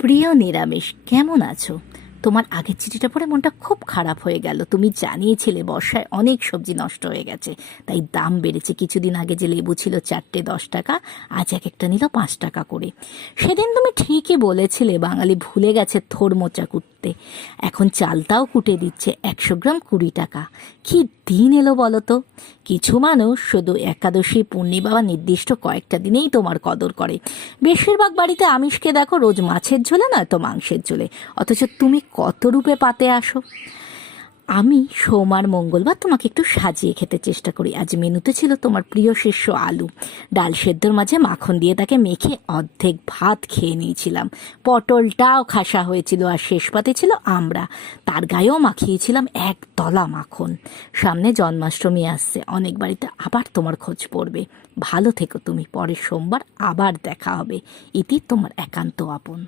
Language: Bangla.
প্রিয় নিরামিষ, কেমন আছো? তোমার আগের চিঠিটা পড়ে মনটা খুব খারাপ হয়ে গেল। তুমি জানিয়েছিলে বর্ষায় অনেক সবজি নষ্ট হয়ে গেছে, তাই দাম বেড়েছে। কিছুদিন আগে যে লেবু ছিল 4টে 10 টাকা, আজ এক একটা নিল 5 টাকা করে। সেদিন তুমি ঠিকই বলেছিলে বাঙালি ভুলে গেছে থোর মোচা কুটতে। এখন চালটাও কুটে দিচ্ছে 100 গ্রাম 20 টাকা। কি দিন এলো বলো তো। কিছু মানুষ শুধু একাদশী পূর্ণিমা বা নির্দিষ্ট কয়েকটা দিনেই তোমার কদর করে। বেশিরভাগ বাড়িতে আমিষকে দেখো রোজ মাছের ঝোলে নয়তো মাংসের ঝোলে, অথচ তুমি কত রূপে পাতে আসো। আমি সোম আর মঙ্গলবার তোমাকে একটু সাজিয়ে খেতে চেষ্টা করি। আজ মেনুতে ছিল তোমার প্রিয় শিষ্য আলু, ডাল সেদ্ধর মাঝে মাখন দিয়ে তাকে মেখে অর্ধেক ভাত খেয়ে নিয়েছিলাম। পটলটাও খাসা হয়েছিল, আর শেষ পাতে ছিল আমরা, তার গায়েও মাখিয়েছিলাম 1 তলা মাখন। সামনে জন্মাষ্টমী আসছে, অনেক বাড়িতে আবার তোমার খোঁজ পড়বে। ভালো থেকো তুমি, পরের সোমবার আবার দেখা হবে। ইতি তোমার একান্ত আপন।